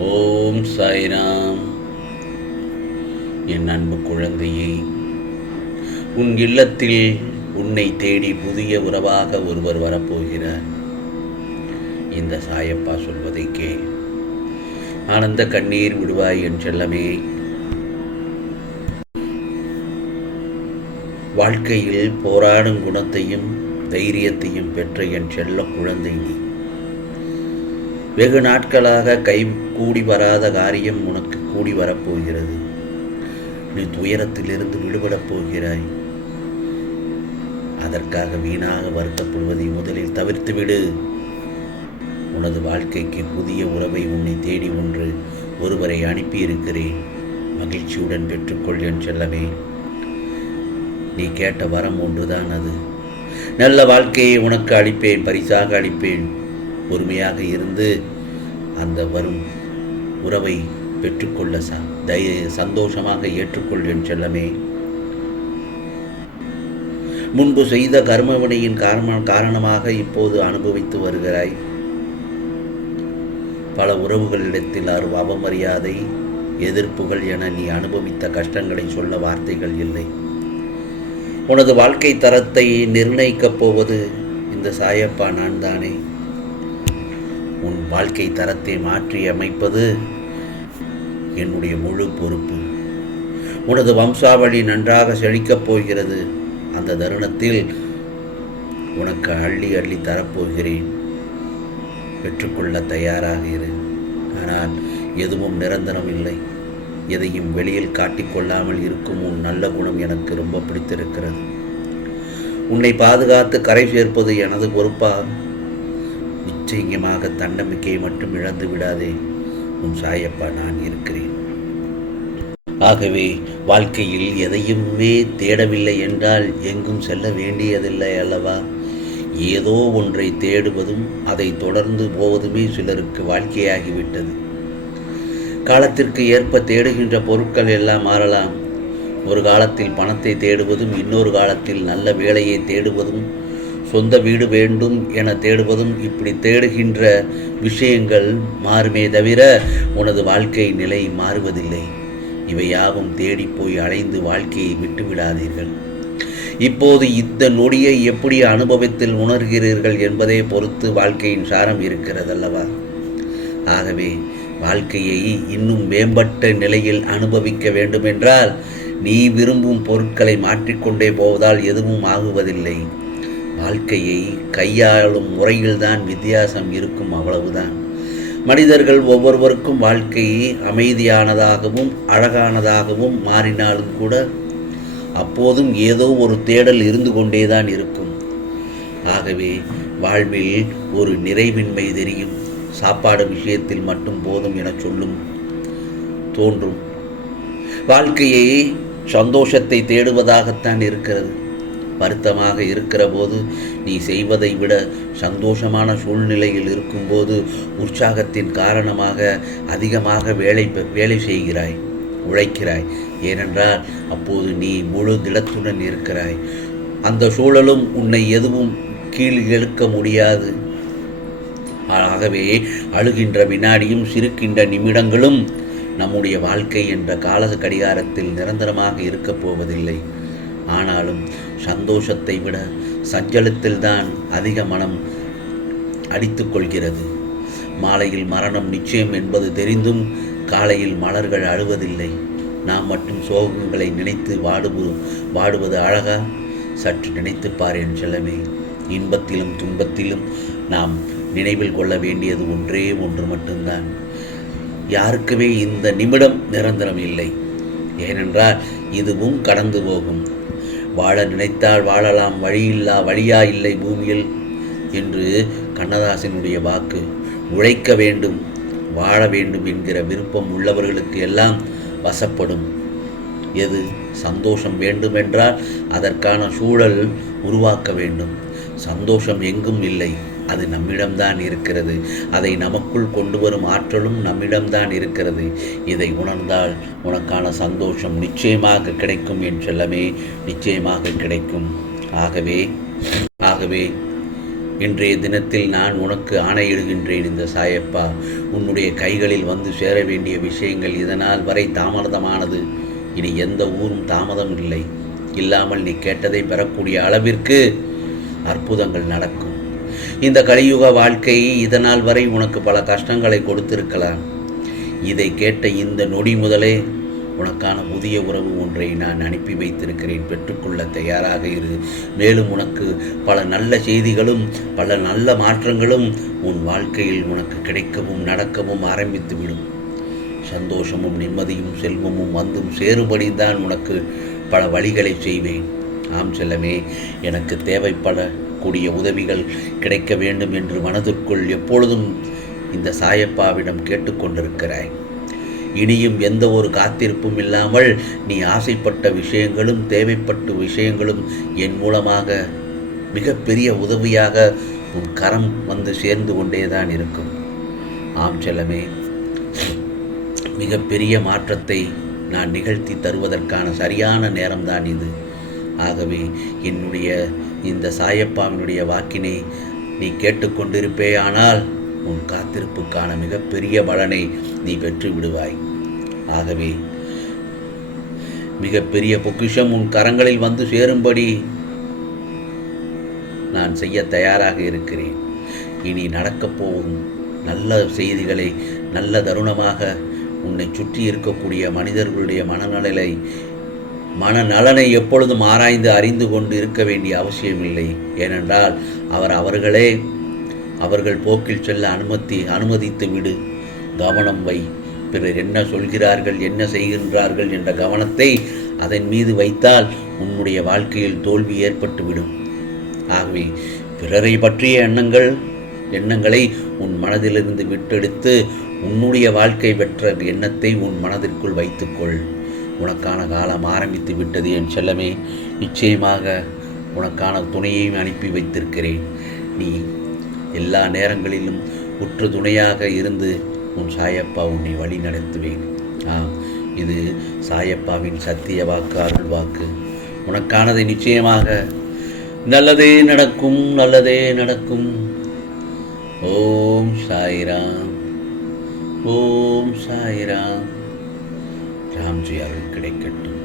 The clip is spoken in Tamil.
ஓம் சாய்ராம். என் அன்பு குழந்தையே, உன் இல்லத்தில் உன்னை தேடி புதிய உறவாக ஒருவர் வரப்போகிறார். இந்த சாயப்பா சொல்வதை கேள். ஆனந்த கண்ணீர் விடுவாய் என் செல்லமே. வாழ்க்கையில் போராடும் குணத்தையும் தைரியத்தையும் பெற்ற என் செல்ல குழந்தை நீ. வெகு நாட்களாக கை கூடி வராத காரியம் உனக்கு கூடி வரப்போகிறது. நீ துயரத்திலிருந்து விடுபடப் போகிறாய். அதற்காக வீணாக வருத்தப்படுவதை முதலில் தவிர்த்துவிடு. உனது வாழ்க்கைக்கு புதிய உறவை உன்னை தேடி ஒருவரை அனுப்பியிருக்கிறேன். மகிழ்ச்சியுடன் பெற்றுக்கொள் என் செல்லமே. நீ கேட்ட வரம் ஒன்றுதான் அது. நல்ல வாழ்க்கையை உனக்கு அளிப்பேன், பரிசாக அளிப்பேன். பொறுமையாக இருந்து அந்த வரும் உறவை பெற்றுக்கொள்ள சந்தோஷமாக ஏற்றுக்கொள் என் செல்லமே. முன்பு செய்த கர்மவினையின் காரணமாக இப்போது அனுபவித்து வருகிறாய். பல உறவுகளிடத்தில் அவமரியாதை, எதிர்ப்புகள் என நீ அனுபவித்த கஷ்டங்களை சொல்ல வார்த்தைகள் இல்லை. உனது வாழ்க்கை தரத்தை நிர்ணயிக்கப் போவது இந்த சாயப்பா நான் தானே. உன் வாழ்க்கை தரத்தை மாற்றி அமைப்பது என்னுடைய முழு பொறுப்பு. உனது வம்சாவளி நன்றாக செழிக்கப் போகிறது. அந்த தருணத்தில் உனக்கு அள்ளி அள்ளி தரப்போகிறேன். பெற்றுக்கொள்ள தயாராக இரு. ஆனால் எதுவும் நிரந்தரம் இல்லை. எதையும் வெளியில் காட்டிக்கொள்ளாமல் இருக்கும் உன் நல்ல குணம் எனக்கு ரொம்ப பிடித்திருக்கிறது. உன்னை பாதுகாத்து கரை சேர்ப்பது எனது பொறுப்பா? நிச்சயமாக தன்னம்பிக்கையை மட்டும் இழந்து விடாதே. உன் சாயப்பா நான் இருக்கிறேன். ஆகவே வாழ்க்கையில் எதையுமே தேடவில்லை என்றால் எங்கும் செல்ல வேண்டியதில்லை அல்லவா? ஏதோ ஒன்றை தேடுவதும் அதை தொடர்ந்து போவதுமே சிலருக்கு வாழ்க்கையாகிவிட்டது. காலத்திற்கு ஏற்ப தேடுகின்ற பொருட்கள் எல்லாம் மாறலாம். ஒரு காலத்தில் பணத்தை தேடுவதும், இன்னொரு காலத்தில் நல்ல வேலையை தேடுவதும், சொந்த வீடு வேண்டும் என தேடுவதும், இப்படி தேடுகின்ற விஷயங்கள் மாறுமே தவிர உனது வாழ்க்கை நிலை மாறுவதில்லை. இவையாவும் தேடி போய் அலைந்து வாழ்க்கையை விட்டுவிடாதீர்கள். இப்போது இந்த நொடியை எப்படி அனுபவத்தில் உணர்கிறீர்கள் என்பதை பொறுத்து வாழ்க்கையின் சாரம் இருக்கிறதல்லவா? ஆகவே வாழ்க்கையை இன்னும் மேம்பட்ட நிலையில் அனுபவிக்க வேண்டுமென்றால் நீ விரும்பும் பொருட்களை மாற்றிக்கொண்டே போவதால் எதுவும் ஆகுவதில்லை. வாழ்க்கையை கையாளும் முறையில்தான் வித்தியாசம் இருக்கும், அவ்வளவுதான். மனிதர்கள் ஒவ்வொருவருக்கும் வாழ்க்கை அமைதியானதாகவும் அழகானதாகவும் மாறினாலும் கூட அப்போதும் ஏதோ ஒரு தேடல் இருந்து கொண்டேதான் இருக்கும். ஆகவே வாழ்வில் ஒரு நிறைவின்மை தெரியும். சாப்பாடு விஷயத்தில் மட்டும் போதும் என தோன்றும். வாழ்க்கையை சந்தோஷத்தை தேடுவதாகத்தான் இருக்கிறது. வருத்தமாக இருக்கிற போது நீ செய்வதை விட சந்தோஷமான சூழ்நிலையில் இருக்கும்போது உற்சாகத்தின் காரணமாக அதிகமாக வேலை செய்கிறாய், உழைக்கிறாய். ஏனென்றால் அப்போது நீ முழு திடத்துடன் இருக்கிறாய். அந்த சூழலும் உன்னை எதுவும் கீழ் இழுக்க முடியாது. ஆகவே அழுகின்ற வினாடியும் சிரிக்கின்ற நிமிடங்களும் நம்முடைய வாழ்க்கை என்ற கால கடிகாரத்தில் நிரந்தரமாக இருக்கப் போவதில்லை. ஆனாலும் சந்தோஷத்தை விட சஞ்சலத்தில்தான் அதிக மனம் அடித்து கொள்கிறது. மாலையில் மரணம் நிச்சயம் என்பது தெரிந்தும் காலையில் மலர்கள் அழுவதில்லை. நாம் மட்டும் சோகங்களை நினைத்து வாடுவது அழகா? சற்று நினைத்துப்பார் என் செல்லமே. இன்பத்திலும் துன்பத்திலும் நாம் நினைவில் கொள்ள வேண்டியது ஒன்றே ஒன்று மட்டும்தான். யாருக்குமே இந்த நிமிடம் நிரந்தரம் இல்லை. ஏனென்றால் இதுவும் கடந்து போகும். வாழ நினைத்தால் வாழலாம், வழியா இல்லை பூமியில் என்று கண்ணதாசனுடைய வாக்கு. உழைக்க வேண்டும், வாழ வேண்டும் என்கிற விருப்பம் உள்ளவர்களுக்கு எல்லாம் வசப்படும். எது சந்தோஷம் வேண்டுமென்றால் அதற்கான சூழல் உருவாக்க வேண்டும். சந்தோஷம் எங்கும் இல்லை, அது நம்மிடம்தான் இருக்கிறது. அதை நமக்குள் கொண்டு வரும் ஆற்றலும் நம்மிடம்தான் இருக்கிறது. இதை உணர்ந்தால் உனக்கான சந்தோஷம் நிச்சயமாக கிடைக்கும் என் செல்லமே, நிச்சயமாக கிடைக்கும். ஆகவே இன்றைய தினத்தில் நான் உனக்கு ஆணையிடுகின்றேன். இந்த சாயப்பா உன்னுடைய கைகளில் வந்து சேர வேண்டிய விஷயங்கள் இதனால் வரை தாமதமானது. இனி எந்த ஊரும் தாமதம் இல்லை. இல்லாமல் நீ கேட்டதை பெறக்கூடிய அளவிற்கு அற்புதங்கள் நடக்கும். இந்த கலியுக வாழ்க்கை இதனால் வரை உனக்கு பல கஷ்டங்களை கொடுத்திருக்கலாம். இதை கேட்ட இந்த நொடி முதலே உனக்கான புதிய உறவு ஒன்றை நான் அனுப்பி வைத்திருக்கிறேன். பெற்றுக்கொள்ள தயாராக இரு. மேலும் உனக்கு பல நல்ல செய்திகளும் பல நல்ல மாற்றங்களும் உன் வாழ்க்கையில் உனக்கு கிடைக்கவும் நடக்கவும் ஆரம்பித்துவிடும். சந்தோஷமும் நிம்மதியும் செல்வமும் வந்தும் சேரும்படிதான் உனக்கு பல வழிகளை செய்வேன். ஆம் செல்லமே, எனக்கு தேவைப்படக்கூடிய உதவிகள் கிடைக்க வேண்டும் என்று மனதிற்குள் எப்பொழுதும் இந்த சாயப்பாவிடம் கேட்டுக்கொண்டிருக்கிறாய். இனியும் எந்த ஒரு காத்திருப்பும் இல்லாமல் நீ ஆசைப்பட்ட விஷயங்களும் தேவைப்பட்ட விஷயங்களும் என் மூலமாக மிகப்பெரிய உதவியாக உன் கரம் வந்து சேர்ந்து கொண்டேதான் இருக்கும். ஆம் செல்லமே, மிகப்பெரிய மாற்றத்தை நான் நிகழ்த்தி தருவதற்கான சரியான நேரம்தான் இது. ஆகவே என்னுடைய இந்த சாயப்பாவினுடைய வாக்கினை நீ கேட்டுக்கொண்டிருப்பே, ஆனால் உன் காத்திருப்புக்கான மிகப்பெரிய பலனை நீ பெற்று விடுவாய். ஆகவே மிகப்பெரிய பொக்கிஷம் உன் கரங்களில் வந்து சேரும்படி நான் செய்ய தயாராக இருக்கிறேன். இனி நடக்கப் போகும் நல்ல செய்திகளை நல்ல தருணமாக உன்னை சுற்றி இருக்கக்கூடிய மனிதர்களுடைய மனநலனை எப்பொழுதும் ஆராய்ந்து அறிந்து கொண்டு இருக்க வேண்டிய அவசியமில்லை. ஏனென்றால் அவர்கள் போக்கில் செல்ல அனுமதித்து விடு. கவனம் வை. பிறர் என்ன சொல்கிறார்கள், என்ன செய்கின்றார்கள் என்ற கவனத்தை அதன் மீது வைத்தால் உன்னுடைய வாழ்க்கையில் தோல்வி ஏற்பட்டுவிடும். ஆகவே பிறரை பற்றிய எண்ணங்களை உன் மனதிலிருந்து விட்டெடுத்து உன்னுடைய வாழ்க்கை பெற்ற எண்ணத்தை உன் மனதிற்குள் வைத்துக்கொள். உனக்கான காலம் ஆரம்பித்து விட்டது என் செல்லமே. நிச்சயமாக உனக்கான துணையையும் அனுப்பி வைத்திருக்கிறேன். நீ எல்லா நேரங்களிலும் உற்று துணையாக இருந்து உன் சாயப்பா உன்னை வழி நடத்துவேன். இது சாயப்பாவின் சத்திய வாக்கு, அருள் வாக்கு. உனக்கானது நிச்சயமாக நல்லதே நடக்கும், நல்லதே நடக்கும். ஓம் சாய்ராம், ஓம் சாய்ராம். ராம்ஜி அருள் கிடைக்கட்டும்.